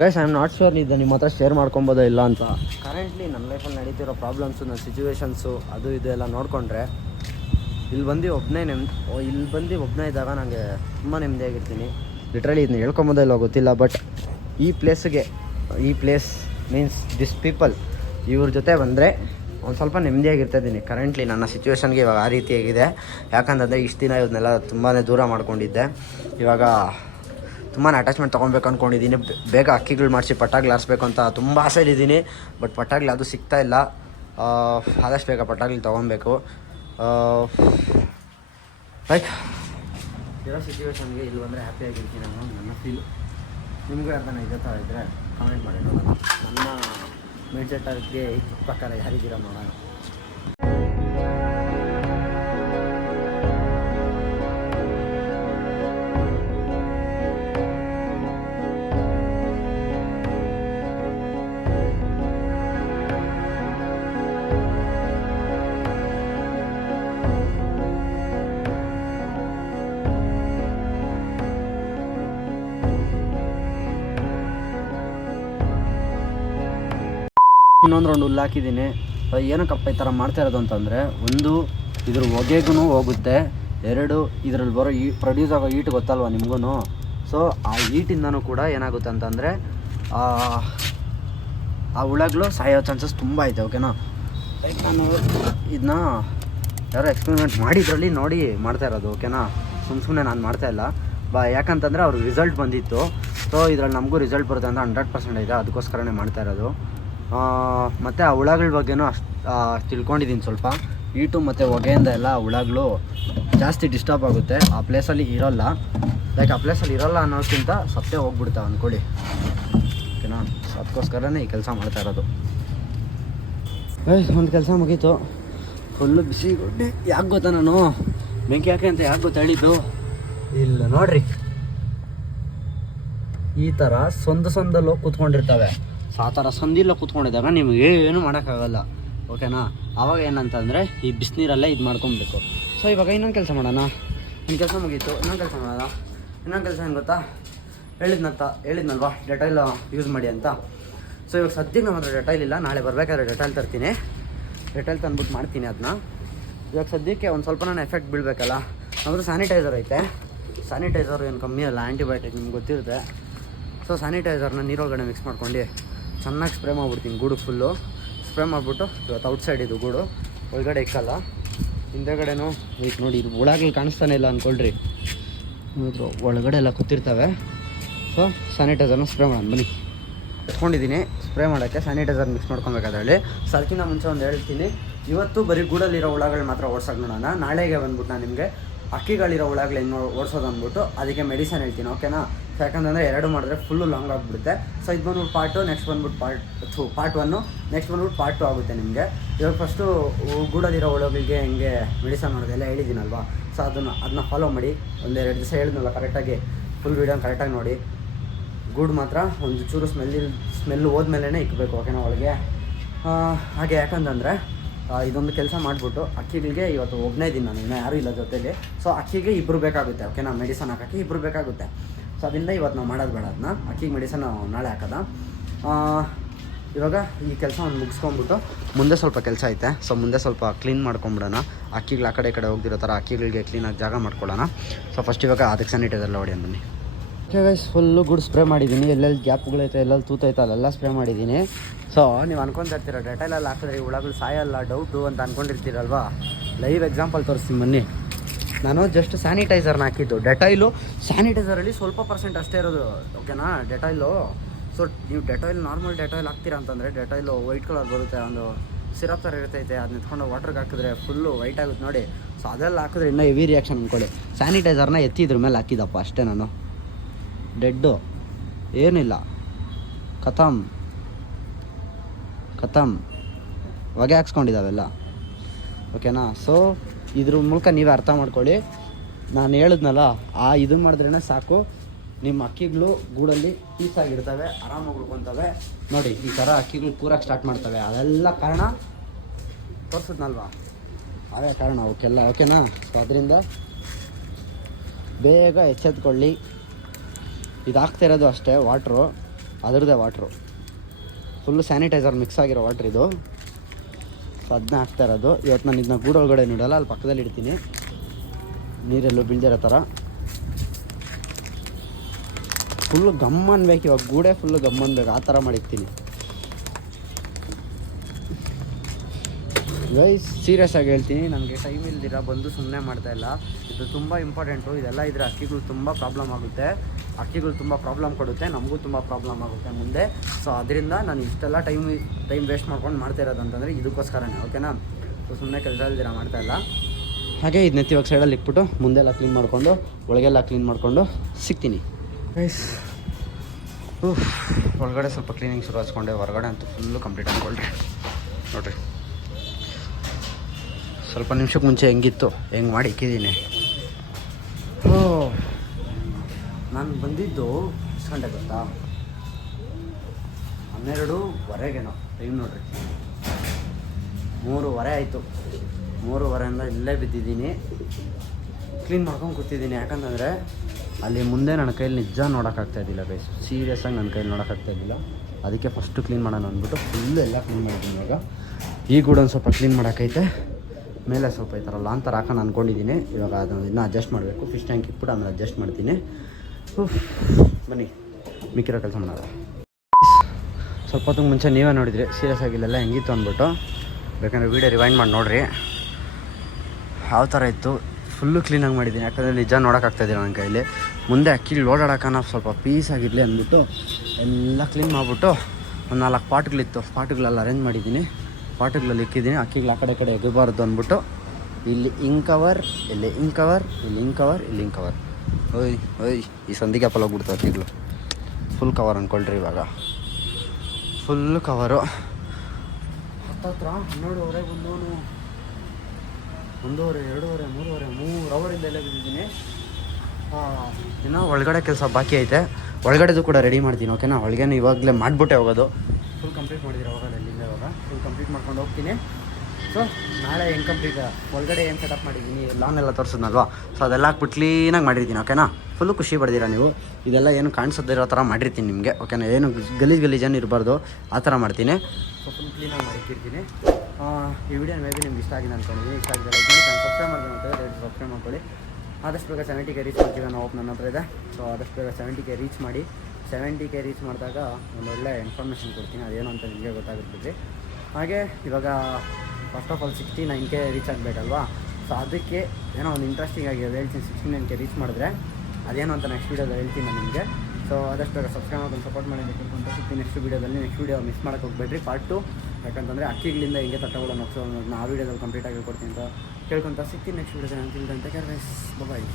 Guys I am not sure ಇದು ನಿಮ್ಮ ಹತ್ರ ಶೇರ್ ಮಾಡ್ಕೊಬೋದ ಇಲ್ಲ ಅಂತ. ಕರೆಂಟ್ಲಿ ನನ್ನ ಲೈಫಲ್ಲಿ ನಡೀತಿರೋ ಪ್ರಾಬ್ಲಮ್ಸು ನನ್ನ ಸಿಚುವೇಶನ್ಸು ಅದು ಇದು ಎಲ್ಲ ನೋಡಿಕೊಂಡ್ರೆ, ಇಲ್ಲಿ ಬಂದು ಒಬ್ಬನೇ ನೆಮ್ ಇಲ್ಲಿ ಬಂದು ಒಬ್ಬನೇ ಇದ್ದಾಗ ನನಗೆ ತುಂಬ ನೆಮ್ಮದಿಯಾಗಿರ್ತೀನಿ. ಲಿಟ್ರಲಿ ಇದನ್ನ ಹೇಳ್ಕೊಬೋದ ಇಲ್ಲ ಗೊತ್ತಿಲ್ಲ ಬಟ್ ಈ ಪ್ಲೇಸ್ಗೆ ಈ ಪ್ಲೇಸ್ ಮೀನ್ಸ್ ದಿಸ್ ಪೀಪಲ್ ಇವ್ರ ಜೊತೆ ಬಂದರೆ ಒಂದು ಸ್ವಲ್ಪ ನೆಮ್ಮದಿಯಾಗಿರ್ತಾ ಇದ್ದೀನಿ. ಕರೆಂಟ್ಲಿ ನನ್ನ ಸಿಚುವೇಶನ್ಗೆ ಇವಾಗ ಆ ರೀತಿಯಾಗಿದೆ ಯಾಕಂತಂದರೆ ಇಷ್ಟು ದಿನ ಇವನ್ನೆಲ್ಲ ತುಂಬಾ ದೂರ ಮಾಡ್ಕೊಂಡಿದ್ದೆ. ಇವಾಗ ತುಂಬಾ ಅಟ್ಯಾಚ್ಮೆಂಟ್ ತೊಗೊಬೇಕು ಅಂದ್ಕೊಂಡಿದ್ದೀನಿ ಬೇಗ ಅಕ್ಕಿಗಳು ಮಾಡಿಸಿ ಪಟಾಗ್ಲು ಆರಿಸ್ಬೇಕು ಅಂತ ತುಂಬ ಆಸೆಲಿದ್ದೀನಿ ಬಟ್ ಪಟಾಗ್ಲು ಅದು ಸಿಗ್ತಾ ಇಲ್ಲ. ಆದಷ್ಟು ಬೇಗ ಪಟಾಗ್ಲಿ ತೊಗೊಬೇಕು ಲೈಕ್ ಇರೋ ಸಿಚುವೇಶನ್ಗೆ ಇಲ್ಲಿ ಬಂದರೆ ಹ್ಯಾಪಿ ಆಗಿರ್ತೀನಿ ಅನ್ನೋ ನನ್ನ ಫೀಲು ನಿಮಗೂ ಯಾರ್ದಾನ ಇದೇ ಥರ ಇದ್ದರೆ ಕಮೆಂಟ್ ಮಾಡಿ ನನ್ನ ಮೈಂಡ್ ಸೆಟ್ಟರ್ಗೆ ಪ್ರಕಾರ ಯಾರಿದ್ದೀರ ನೋಡೋಣ. ಇನ್ನೊಂದು ರೌಂಡ್ ಹುಲ್ಲು ಹಾಕಿದ್ದೀನಿ. ಏನಕ್ಕಪ್ಪ ಈ ಥರ ಮಾಡ್ತಾ ಇರೋದು ಅಂತಂದರೆ, ಒಂದು ಇದ್ರ ಹೊಗೆಗೂ ಹೋಗುತ್ತೆ, ಎರಡು ಇದರಲ್ಲಿ ಬರೋ ಈ ಪ್ರೊಡ್ಯೂಸ್ ಆಗೋ ಈಟ್ ಗೊತ್ತಲ್ವ ನಿಮಗೂ ಸೊ ಆ ಈಟಿಂದನೂ ಕೂಡ ಏನಾಗುತ್ತೆ ಅಂತಂದರೆ, ಆ ಹುಳಗಳು ಸಾಯೋ ಚಾನ್ಸಸ್ ತುಂಬ ಐತೆ ಓಕೆನಾ ಲೈಕ್ ನಾನು ಇದನ್ನ ಯಾರೋ ಎಕ್ಸ್ಪೆರಿಮೆಂಟ್ ಮಾಡಿದ್ರಲ್ಲಿ ನೋಡಿ ಮಾಡ್ತಾ ಇರೋದು ಓಕೆನಾ ಸುಮ್ಮ ಸುಮ್ಮನೆ ನಾನು ಮಾಡ್ತಾ ಇಲ್ಲ. ಬಾ, ಯಾಕಂತಂದರೆ ಅವ್ರ ರಿಸಲ್ಟ್ ಬಂದಿತ್ತು. ಸೊ ಇದ್ರಲ್ಲಿ ನಮಗೂ ರಿಸಲ್ಟ್ ಬರುತ್ತೆ ಅಂತ ಹಂಡ್ರೆಡ್ ಪರ್ಸೆಂಟ್ ಇದೆ, ಅದಕ್ಕೋಸ್ಕರನೇ ಮಾಡ್ತಾ ಇರೋದು. ಮತ್ತು ಆ ಹುಳಗಳ ಬಗ್ಗೆನೂ ಅಷ್ಟು ತಿಳ್ಕೊಂಡಿದ್ದೀನಿ ಸ್ವಲ್ಪ. ಈಟು ಮತ್ತು ಹೊಗೆಯಿಂದ ಎಲ್ಲ ಹುಳಗಳು ಜಾಸ್ತಿ ಡಿಸ್ಟರ್ಬ್ ಆಗುತ್ತೆ. ಆ ಪ್ಲೇಸಲ್ಲಿ ಇರೋಲ್ಲ. ಲೈಕ್ ಆ ಪ್ಲೇಸಲ್ಲಿ ಇರೋಲ್ಲ ಅನ್ನೋದಕ್ಕಿಂತ ಸತ್ತೇ ಹೋಗ್ಬಿಡ್ತಾವೆ ಅಂದ್ಕೊಳ್ಳಿ ಓಕೆನಾ? ಅದಕ್ಕೋಸ್ಕರನೇ ಈ ಕೆಲಸ ಮಾಡ್ತಾ ಇರೋದು. ಒಂದು ಕೆಲಸ ಮುಗೀತು. ಫುಲ್ಲು ಬಿಸಿ ಗುಡ್ಡೆ ಯಾಕೆ ಗೊತ್ತಾ ನಾನು? ಬೆಂಕಿ ಯಾಕೆ ಅಂತ ಯಾಕೆ ಗೊತ್ತಾ ಹೇಳಿದ್ದು? ಇಲ್ಲ, ನೋಡ್ರಿ. ಈ ಥರ ಸೊಂದ ಸೊಂದಲ್ಲೋ ಕೂತ್ಕೊಂಡಿರ್ತವೆ. ಆ ಥರ ಸಂದಿಲ್ಲ ಕೂತ್ಕೊಂಡಿದ್ದಾಗ ನಿಮಗೆ ಏನು ಮಾಡೋಕ್ಕಾಗಲ್ಲ ಓಕೆನಾ ಆವಾಗ ಏನಂತಂದರೆ ಈ ಬಿಸಿನೀರಲ್ಲೇ ಇದು ಮಾಡ್ಕೊಬೇಕು. ಸೊ ಇವಾಗ ಇನ್ನೊಂದು ಕೆಲಸ ಮಾಡೋಣ. ಒಂದು ಕೆಲಸ ಮುಗೀತು, ಇನ್ನೊಂದು ಕೆಲಸ ಮಾಡೋಣ. ಇನ್ನೊಂದು ಕೆಲಸ ಏನು ಗೊತ್ತಾ? ಹೇಳಿದ್ನಂತ, ಹೇಳಿದ್ನಲ್ವಾ? ಡೆಟೈಲ್ ಯೂಸ್ ಮಾಡಿ ಅಂತ. ಸೊ ಇವಾಗ ಸದ್ಯಕ್ಕೆ ನಮ್ಮ ಹತ್ರ ಡೆಟೈಲ್ ಇಲ್ಲ. ನಾಳೆ ಬರಬೇಕಾದ್ರೆ ಡೆಟೈಲ್ ತರ್ತೀನಿ. ಡೆಟೈಲ್ ತಂದ್ಬಿಟ್ಟು ಮಾಡ್ತೀನಿ ಅದನ್ನ ಇವಾಗ ಸದ್ಯಕ್ಕೆ ಒಂದು ಸ್ವಲ್ಪ ನಾನು ಎಫೆಕ್ಟ್ ಬೀಳಬೇಕಲ್ಲ ಆದರೂ ಸ್ಯಾನಿಟೈಸರ್ ಐತೆ. ಸ್ಯಾನಿಟೈಸರ್ ಏನು ಕಮ್ಮಿ ಅಲ್ಲ ಆ್ಯಂಟಿಬಯೋಟಿಕ್ ನಿಮ್ಗೆ ಗೊತ್ತಿರುತ್ತೆ. ಸೊ ಸ್ಯಾನಿಟೈಸರ್ನ ನೀರೊಳಗಡೆ ಮಿಕ್ಸ್ ಮಾಡ್ಕೊಂಡು ಚೆನ್ನಾಗಿ ಸ್ಪ್ರೇ ಮಾಡ್ಬಿಡ್ತೀನಿ ಗೂಡು ಫುಲ್ಲು ಸ್ಪ್ರೇ ಮಾಡಿಬಿಟ್ಟು ಇವತ್ತು ಔಟ್ಸೈಡ್ ಇದು ಗೂಡು. ಒಳಗಡೆ ಇಕ್ಕಲ್ಲ. ಹಿಂದೆಗಡೆನೂ ಈಗ ನೋಡಿ, ಇದು ಒಳಗಲ್ಲಿ ಕಾಣಿಸ್ತಾನೆ ಇಲ್ಲ ಅಂದ್ಕೊಳ್ರಿ ನೋಡಿದ್ರು, ಒಳಗಡೆ ಎಲ್ಲ ಕೂತಿರ್ತವೆ. ಸೊ ಸ್ಯಾನಿಟೈಸರ್ನ ಸ್ಪ್ರೇ ಮಾಡೋಣ, ಬನ್ನಿ. ಎತ್ಕೊಂಡಿದ್ದೀನಿ ಸ್ಪ್ರೇ ಮಾಡೋಕ್ಕೆ ಸ್ಯಾನಿಟೈಸರ್ ಮಿಕ್ಸ್ ಮಾಡ್ಕೊಬೇಕಾದ್ರೆ ಸೊ ಅದಕ್ಕಿಂತ ಮುಂಚೆ ಒಂದು ಹೇಳ್ತೀನಿ. ಇವತ್ತು ಬರೀ ಗೂಡಲ್ಲಿರೋ ಹುಳಗಳು ಮಾತ್ರ ಓಡ್ಸೋಕೆ ನೋಡೋಣ. ನಾಳೆಗೆ ಬಂದ್ಬಿಟ್ಟು ನಾನು ನಿಮಗೆ ಅಕ್ಕಿಗಳಿರೋ ಹುಳಗಳು ಏನು ಓಡಿಸೋದು ಅಂದ್ಬಿಟ್ಟು ಅದಕ್ಕೆ ಮೆಡಿಸನ್ ಹೇಳ್ತೀನಿ ಓಕೆನಾ ಯಾಕಂತಂದರೆ ಎರಡು ಮಾಡಿದ್ರೆ ಫುಲ್ಲು ಲಾಂಗ್ ಆಗಿಬಿಡುತ್ತೆ. ಸೊ ಇದು ಬಂದ್ಬಿಟ್ಟು ಪಾರ್ಟು ನೆಕ್ಸ್ಟ್ ಬಂದ್ಬಿಟ್ಟು ಪಾರ್ಟ್ ಥೂ ಪಾರ್ಟ್ ಒನ್ನು ನೆಕ್ಸ್ಟ್ ಬಂದ್ಬಿಟ್ಟು ಪಾರ್ಟ್ ಟು ಆಗುತ್ತೆ ನಿಮಗೆ. ಇವಾಗ ಫಸ್ಟು ಗೂಡಲ್ಲಿರೋ ಹುಳುಗಳಿಗೆ ಹೆಂಗೆ ಮೆಡಿಸನ್ ಮಾಡೋದು ಎಲ್ಲ ಹೇಳಿದ್ದೀನಲ್ವಾ? ಸೊ ಅದನ್ನು, ಅದನ್ನ ಫಾಲೋ ಮಾಡಿ ಒಂದೆರಡು ದಿವಸ ಹೇಳಿದ್ನಲ್ಲ ಕರೆಕ್ಟಾಗಿ ಫುಲ್ ವೀಡಿಯೋನ ಕರೆಕ್ಟಾಗಿ ನೋಡಿ. ಗೂಡು ಮಾತ್ರ ಒಂದು ಚೂರು ಸ್ಮೆಲ್ಲಿ ಸ್ಮೆಲ್ ಹೋದ್ಮೇಲೆ ಇಕ್ಕಬೇಕು ಓಕೆನಾ ಒಳಗೆ? ಹಾಗೆ ಯಾಕಂತಂದರೆ ಇದೊಂದು ಕೆಲಸ ಮಾಡಿಬಿಟ್ಟು ಅಕ್ಕಿಗಳಿಗೆ ಇವತ್ತು ಒಬ್ಬನೇ ಇದ್ದೀನಿ ನಾನು, ಇನ್ನೂ ಯಾರೂ ಇಲ್ಲ ಜೊತೆಗೆ. ಸೊ ಅಕ್ಕಿಗೆ ಇಬ್ಬರು ಬೇಕಾಗುತ್ತೆ ಓಕೆನಾ ಮೆಡಿಸನ್ ಹಾಕೋಕ್ಕೆ ಇಬ್ಬರು ಬೇಕಾಗುತ್ತೆ. ಸೊ ಅದರಿಂದ ಇವತ್ತು ನಾವು ಮಾಡೋದು ಬೇಡ ಅದನ್ನ ಅಕ್ಕಿಗೆ ಮೆಡಿಸನ್ ನಾಳೆ ಹಾಕೋದ. ಇವಾಗ ಈ ಕೆಲಸ ಒಂದು ಮುಗಿಸ್ಕೊಂಬಿಟ್ಟು ಮುಂದೆ ಸ್ವಲ್ಪ ಕೆಲಸ ಐತೆ. ಸೊ ಮುಂದೆ ಸ್ವಲ್ಪ ಕ್ಲೀನ್ ಮಾಡ್ಕೊಂಬಿಡೋಣ. ಅಕ್ಕಿಗಳು ಆ ಕಡೆ ಕಡೆ ಹೋಗ್ದಿರೋ ಥರ ಅಕ್ಕಿಗಳಿಗೆ ಕ್ಲೀನಾಗಿ ಜಾಗ ಮಾಡ್ಕೊಳ್ಳೋಣ. ಸೊ ಫಸ್ಟ್ ಇವಾಗ ಅದಕ್ಕೆ ಸ್ಯಾನಿಟೈಸರ್ ಹೊಡೆಯೋಣ ಬನ್ನಿ. Okay guys full good spray ಮಾಡಿದ್ದೀನಿ ಎಲ್ಲೆಲ್ಲಿ ಗ್ಯಾಪ್ಗಳೈತೆ ಎಲ್ಲೆಲ್ಲಿ ತೂತೈತೆ ಅಲ್ಲೆಲ್ಲ ಸ್ಪ್ರೇ ಮಾಡಿದ್ದೀನಿ ಸೊ ನೀವು ಅನ್ಕೊಂತ ಇರ್ತೀರ ಡೆಟೈಲಲ್ಲಿ ಹಾಕಿದ್ರೆ ಈ ಹುಳಗಳು ಸಾಯಲ್ಲ ಡೌಟು ಅಂತ ಅನ್ಕೊಂಡಿರ್ತೀರಲ್ವಾ? ಲೈವ್ ಎಕ್ಸಾಂಪಲ್ ತೋರಿಸ್ತೀನಿ ಬನ್ನಿ. ನಾನು ಜಸ್ಟ್ ಸ್ಯಾನಿಟೈಸರ್ನ ಹಾಕಿದ್ದು. ಸ್ಯಾನಿಟೈಸರ್ ಸ್ಯಾನಿಟೈಸರಲ್ಲಿ ಸ್ವಲ್ಪ ಪರ್ಸೆಂಟ್ ಅಷ್ಟೇ ಇರೋದು ಓಕೆನಾ ಡೆಟಾಯ್ಲು ಸೊ ನೀವು ಡೆಟಾಯ್ಲ್ ನಾರ್ಮಲ್ ಡೆಟಾಯ್ಲ್ ಹಾಕ್ತೀರಾ ಅಂತಂದರೆ ಡೆಟಾಯಿಲು ವೈಟ್ ಕಲರ್ ಬರುತ್ತೆ, ಒಂದು ಸಿರಪ್ ಥರ ಇರ್ತೈತೆ ಅದು ನಿಂತ್ಕೊಂಡು ವಾಟ್ರಿಗೆ ಹಾಕಿದ್ರೆ ಫುಲ್ಲು ವೈಟ್ ಆಗುತ್ತೆ ನೋಡಿ. ಸೊ ಅದೆಲ್ಲ ಹಾಕಿದ್ರೆ ಇನ್ನೂ ಹೆವಿ ರಿಯಾಕ್ಷನ್ ಅಂದ್ಕೊಳ್ಳಿ ಸ್ಯಾನಿಟೈಸರ್ನ ಎತ್ತಿದ್ರ ಮೇಲೆ ಹಾಕಿದಪ್ಪ ಅಷ್ಟೇ ನಾನು. ಡೆಡ್ಡು ಏನಿಲ್ಲ. ಕಥಮ್ ಕಥಮ್ ಹೊಗೆ ಹಾಕ್ಸ್ಕೊಂಡಿದ್ದಾವೆಲ್ಲ. ಓಕೆನಾ ಸೊ ಇದ್ರ ಮೂಲಕ ನೀವೇ ಅರ್ಥ ಮಾಡ್ಕೊಳ್ಳಿ. ನಾನು ಹೇಳಿದ್ನಲ್ಲ, ಆ ಇದನ್ನ ಮಾಡಿದ್ರೇ ಸಾಕು. ನಿಮ್ಮ ಅಕ್ಕಿಗಳು ಗೂಡಲ್ಲಿ ಪೀಸಾಗಿರ್ತವೆ ಆರಾಮಾಗಿ ಉಳ್ಕೊತವೆ. ನೋಡಿ, ಈ ಥರ ಅಕ್ಕಿಗಳು ಕೂರಕ್ಕೆ ಸ್ಟಾರ್ಟ್ ಮಾಡ್ತವೆ. ಅದೆಲ್ಲ ಕಾರಣ ತೋರಿಸಿದ್ನಲ್ವಾ? ಅದೇ ಕಾರಣ ಅವಕ್ಕೆಲ್ಲ, ಓಕೆನಾ? ಸೊ ಅದರಿಂದ ಬೇಗ ಎಚ್ಚೆತ್ಕೊಳ್ಳಿ. ಹಾಕ್ತಿರೋದು ಅಷ್ಟೇ ವಾಟ್ರು ಅದರದ್ದೇ ವಾಟ್ರು ಫುಲ್ಲು ಸ್ಯಾನಿಟೈಸರ್ ಮಿಕ್ಸ್ ಆಗಿರೋ ವಾಟ್ರ್ ಇದು. ಸೊ ಅದನ್ನ ಹಾಕ್ತಾ ಇರೋದು. ಇವತ್ತು ನಾನು ಇದನ್ನ ಗೂಡೊಳಗಡೆ ನೋಡಲ್ಲ, ಅಲ್ಲಿ ಪಕ್ಕದಲ್ಲಿ ಇಡ್ತೀನಿ. ನೀರೆಲ್ಲೂ ಬೀಳ್ದಿರೋ ಥರ ಫುಲ್ಲು ಗಮ್ ಅನ್ಬೇಕು ಇವಾಗ ಗೂಡೆ ಫುಲ್ಲು ಗಮ್ ಅನ್ಬೇಕು ಆ ಥರ ಮಾಡಿರ್ತೀನಿ. ಗೈಸ್ ಸೀರಿಯಸ್ ಆಗಿ ಹೇಳ್ತೀನಿ ನನಗೆ ಟೈಮ್ ಇಲ್ದಿರ ಬಂದು ಸುಮ್ಮನೆ ಮಾಡ್ತಾ ಇಲ್ಲ. ಇದು ತುಂಬ ಇಂಪಾರ್ಟೆಂಟು ಇದೆಲ್ಲ ಇದ್ರೆ ಅಕ್ಕಿಗಳು ತುಂಬ ಪ್ರಾಬ್ಲಮ್ ಆಗುತ್ತೆ. ಅಕ್ಕಿಗಳು ತುಂಬ ಪ್ರಾಬ್ಲಮ್ ಕೊಡುತ್ತೆ ನಮಗೂ ತುಂಬ ಪ್ರಾಬ್ಲಮ್ ಆಗುತ್ತೆ ಮುಂದೆ. ಸೊ ಅದರಿಂದ ನಾನು ಇಷ್ಟೆಲ್ಲ ಟೈಮ್ ಟೈಮ್ ವೇಸ್ಟ್ ಮಾಡ್ಕೊಂಡು ಮಾಡ್ತಾ ಇರೋದು ಅಂತಂದರೆ ಇದಕ್ಕೋಸ್ಕರನೇ ಓಕೆನಾ ಸೊ ಸುಮ್ಮನೆ ಕೆಲಸ ಇಲ್ದಿರ ಮಾಡ್ತಾ ಇಲ್ಲ. ಹಾಗೆ ಇದು ಇವಾಗ ಸೈಡಲ್ಲಿ ಇಟ್ಬಿಟ್ಟು ಮುಂದೆಲ್ಲ ಕ್ಲೀನ್ ಮಾಡಿಕೊಂಡು ಒಳಗೆಲ್ಲ ಕ್ಲೀನ್ ಮಾಡಿಕೊಂಡು ಸಿಗ್ತೀನಿ. ಗೈಸ್ ಒಳಗಡೆ ಸ್ವಲ್ಪ ಕ್ಲೀನಿಂಗ್ ಶುರು ಹಚ್ಕೊಂಡೆ ಹೊರಗಡೆ ಅಂತೂ ಫುಲ್ಲು ಕಂಪ್ಲೀಟ್ ಅಂದ್ಕೊಳ್ರಿ ನೋಡಿರಿ. ಸ್ವಲ್ಪ ನಿಮಿಷಕ್ಕೆ ಮುಂಚೆ ಹೆಂಗಿತ್ತು, ಹೆಂಗೆ ಮಾಡಿ ಇಕ್ಕಿದ್ದೀನಿ. ಓ, ನಾನು ಬಂದಿದ್ದು ಎಷ್ಟು ಗಂಟೆ ಗೊತ್ತಾ? ಹನ್ನೆರಡುವರೆಗೇನೋ ಟೈಮ್ ನೋಡ್ರಿ. ಮೂರುವರೆ ಆಯಿತು. ಮೂರುವರೆಯಿಂದ ಇಲ್ಲೇ ಬಿದ್ದಿದ್ದೀನಿ. ಕ್ಲೀನ್ ಮಾಡ್ಕೊಂಡು ಕೂತಿದ್ದೀನಿ. ಯಾಕಂತಂದರೆ ಅಲ್ಲಿ ಮುಂದೆ ನನ್ನ ಕೈಯಲ್ಲಿ ನಿಜ ನೋಡೋಕ್ಕಾಗ್ತಾ ಇದ್ದಿಲ್ಲ ಬೇಸ್ ಸೀರಿಯಸ್ ಆಗಿ ನನ್ನ ಕೈಯಲ್ಲಿ ನೋಡೋಕ್ಕಾಗ್ತಾ ಇದ್ದಿಲ್ಲ. ಅದಕ್ಕೆ ಫಸ್ಟು ಕ್ಲೀನ್ ಮಾಡೋಣ ಅಂದ್ಬಿಟ್ಟು ಫುಲ್ಲು ಎಲ್ಲ ಕ್ಲೀನ್ ಮಾಡಿದ್ದೀನಿ ಇವಾಗ. ಈ ಕೂಡ ಒಂದು ಸ್ವಲ್ಪ ಕ್ಲೀನ್ ಮಾಡೋಕ್ಕೈತೆ ಮೇಲೆ ಸ್ವಲ್ಪ ಈ ಥರ ಲಾನ್ ಥರ ಹಾಕೋಣ ಅಂದ್ಕೊಂಡಿದ್ದೀನಿ ಇವಾಗ ಅದನ್ನು ಇನ್ನೂ ಅಡ್ಜಸ್ಟ್ ಮಾಡಬೇಕು. ಫಿಶ್ ಟ್ಯಾಂಕ್ ಇಟ್ಬಿಟ್ಟು ಆಮೇಲೆ ಅಡ್ಜಸ್ಟ್ ಮಾಡ್ತೀನಿ. ಬನ್ನಿ. ಮಿಕ್ಕಿರೋ ಕೆಲಸ ಮಾಡೋಣ. ಸ್ವಲ್ಪ ಹೊತ್ತಿಗೆ ಮುಂಚೆ ನೀವೇ ನೋಡಿದ್ರಿ. ಸೀರಿಯಸ್ ಆಗಿಲ್ಲೆಲ್ಲ ಹೆಂಗಿತ್ತು ಅಂದ್ಬಿಟ್ಟು. ಬೇಕಂದ್ರೆ ವೀಡಿಯೋ ರಿವೈಂಡ್ ಮಾಡಿ ನೋಡಿರಿ. ಯಾವ ಥರ ಇತ್ತು? ಫುಲ್ಲು ಕ್ಲೀನಾಗಿ ಮಾಡಿದ್ದೀನಿ. ಯಾಕಂದರೆ ನಿಜ ನೋಡೋಕ್ಕಾಗ್ತಾಯಿದ್ದಿಲ್ಲ ನನ್ನ ಕೈಲಿ. ಮುಂದೆ ಅಕ್ಕಿ ಓಡಾಡೋಕ್ಕನ ಸ್ವಲ್ಪ ಪೀಸ್ ಆಗಿರಲಿ ಅಂದ್ಬಿಟ್ಟು ಎಲ್ಲ ಕ್ಲೀನ್ ಮಾಡಿಬಿಟ್ಟು ಒಂದು ನಾಲ್ಕು ಪಾಟ್ಗಳಿತ್ತು. ಪಾಟ್ಗಳೆಲ್ಲ ಅರೇಂಜ್ ಮಾಡಿದ್ದೀನಿ. ಪಾಟ್ಗಳಲ್ಲಿ ಇಕ್ಕಿದ್ದೀನಿ ಅಕ್ಕಿಗಳು ಆ ಕಡೆ ಕಡೆ ಎಗಬಾರ್ದು ಅಂದ್ಬಿಟ್ಟು ಇಲ್ಲಿ ಇಂಕ್ ಕವರ್ ಇಲ್ಲಿ ಇಂಕ್ ಕವರ್ ಇಲ್ಲಿ ಇಂಕ್ ಕವರ್ ಇಲ್ಲಿ ಇಂಕ್ ಕವರ್ ಓಯ್ ಓಯ್, ಈ ಸಂದಿಗೆ ಅಪ್ಪಲ್ ಹೋಗ್ಬಿಡ್ತು ಅಕ್ಕಿಗಳು. ಫುಲ್ ಕವರ್ ಅಂದ್ಕೊಳ್ರಿ ಇವಾಗ. ಫುಲ್ ಕವರು ಹತ್ತತ್ರ, ಹನ್ನೆರಡುವರೆ ಬಂದವನು ಒಂದೂವರೆ, ಎರಡೂವರೆ, ಮೂರುವರೆ, ಮೂರು ಅವರಿಂದ ಎಲ್ಲ ಬಿದ್ದಿದ್ದೀನಿ. ಇನ್ನೂ ಒಳಗಡೆ ಕೆಲಸ ಬಾಕಿ ಐತೆ. ಒಳಗಡೆದು ಕೂಡ ರೆಡಿ ಮಾಡ್ತೀನಿ ಓಕೆನಾ ಒಳಗೇನು ಇವಾಗಲೇ ಮಾಡಿಬಿಟ್ಟೆ ಹೋಗೋದು. ಫುಲ್ ಕಂಪ್ಲೀಟ್ ಮಾಡಿದ್ರೆ ಒಳಗಡೆ ಫುಲ್ ಕಂಪ್ಲೀಟ್ ಮಾಡ್ಕೊಂಡು ಹೋಗ್ತೀನಿ. ಸೊ ನಾಳೆ ಹೆಂಗೆ ಕಂಪ್ಲೀಟ್ ಒಳಗಡೆ ಏನು ಸೆಟಪ್ ಮಾಡಿದ್ದೀನಿ ಲಾನ್ ಎಲ್ಲ ತೋರಿಸಿದ್ನಲ್ವಾ? ಸೊ ಅದೆಲ್ಲ ಹಾಕ್ಬಿಟ್ಟು ಕ್ಲೀನಾಗಿ ಮಾಡಿರ್ತೀನಿ ಓಕೆನಾ ಫುಲ್ಲು ಖುಷಿ ಪಡ್ತೀರಾ ನೀವು? ಇದೆಲ್ಲ ಏನು ಕಾಣಿಸೋದಿರೋ ಥರ ಮಾಡಿರ್ತೀನಿ ನಿಮಗೆ ಓಕೆನಾ ಏನು ಗಲೀಜು ಗಲೀಜೇನು ಇರಬಾರ್ದು, ಆ ಥರ ಮಾಡ್ತೀನಿ. ಸೊ ಫುಲ್ ಕ್ಲೀನಾಗಿ ಮಾಡಿಟ್ಟಿರ್ತೀನಿ. ಈ ವಿಡಿಯೋ ಮೇ ಬಿ ನಿಮ್ಗೆ ಇಷ್ಟ ಆಗಿದೆ ಅಂದ್ಕೊಂಡಿದ್ದೀನಿ ಇಷ್ಟ ಆಗಿದೆ ಲೈಕ್ ಮಾಡಿ ನಾನು ಸಬ್ಸ್ಕ್ರೈಬ್ ಮಾಡ್ತೀನಿ ಅಂತ ಸಬ್ಸ್ಕ್ರೈಬ್ ಮಾಡ್ಕೊಳ್ಳಿ. ಆದಷ್ಟು ಬೇಗ ಸೆವೆಂಟಿ ಕೆ ರೀಚ್ ಮಾಡ್ತೀವಿ ಅನ್ನೋ ಹೋಪ್ ನನ್ನ ಇದೆ. ಸೊ ಆದಷ್ಟು ಬೇಗ ಸೆವೆಂಟಿ ಕೆ ರೀಚ್ ಮಾಡಿ. ಸೆವೆಂಟಿ ಕೆ ರೀಚ್ ಮಾಡಿದಾಗ ಒಂದು ಒಳ್ಳೆ ಇನ್ಫಾರ್ಮೇಷನ್ ಕೊಡ್ತೀನಿ. ಅದೇನು ಅಂತ ನಿಮಗೆ ಗೊತ್ತಾಗುತ್ತೆ ಹಾಗೆ ಇವಾಗ first of all sixty nine K reach ಆಗಬೇಕಲ್ವಾ so ಅದಕ್ಕೆ ಏನೋ ಒಂದು ಇಂಟ್ರೆಸ್ಟಿಂಗ್ ಆಗಿ ಹೇಳ್ತೀನಿ. ಸಿಕ್ಸ್ಟಿ ನೈನ್ ಕೆ ರೀಚ್ ಮಾಡಿದ್ರೆ ಅದೇನು ಅಂತ ನೆಕ್ಸ್ಟ್ ವೀಡಿಯೋದಲ್ಲಿ ಹೇಳ್ತೀನಿ ನಾನು ನಿಮಗೆ. ಸೊ ಆದಷ್ಟು ಬೇಗ ಸಬ್ಸ್ಕ್ರೈಬ್ ಮಾಡ್ಕೊಂಡು ಸಪೋರ್ಟ್ ಮಾಡಿ ಅಂತ ಸಿಗ್ತೀನಿ ನೆಕ್ಸ್ಟ್ ವೀಡಿಯೋದಲ್ಲಿ ನೆಕ್ಸ್ಟ್ ವೀಡಿಯೋ ಮಿಸ್ ಮಾಡೋಕೆ ಹೋಗ್ಬೇಡ್ರಿ. ಪಾರ್ಟ್ ಟು ಯಾಕಂತಂದರೆ ಅಕ್ಕಿಗಳಿಂದ ಹೆಂಗೆ ತಟ್ಟಗಳನ್ನು ಹೋಗ್ಸೋ ಆ ವೀಡಿಯೋದಲ್ಲಿ ಕಂಪ್ಲೀಟ್ ಆಗಿ ಕೊಡ್ತೀನಿ ಅಂತ ಕೇಳ್ಕೊಂತ ಸಿಗ್ತೀನಿ ನೆಕ್ಸ್ಟ್ ವೀಡಿಯೋದಲ್ಲಿ ಅಂತ ಕೇರ್ ಬಾಯ್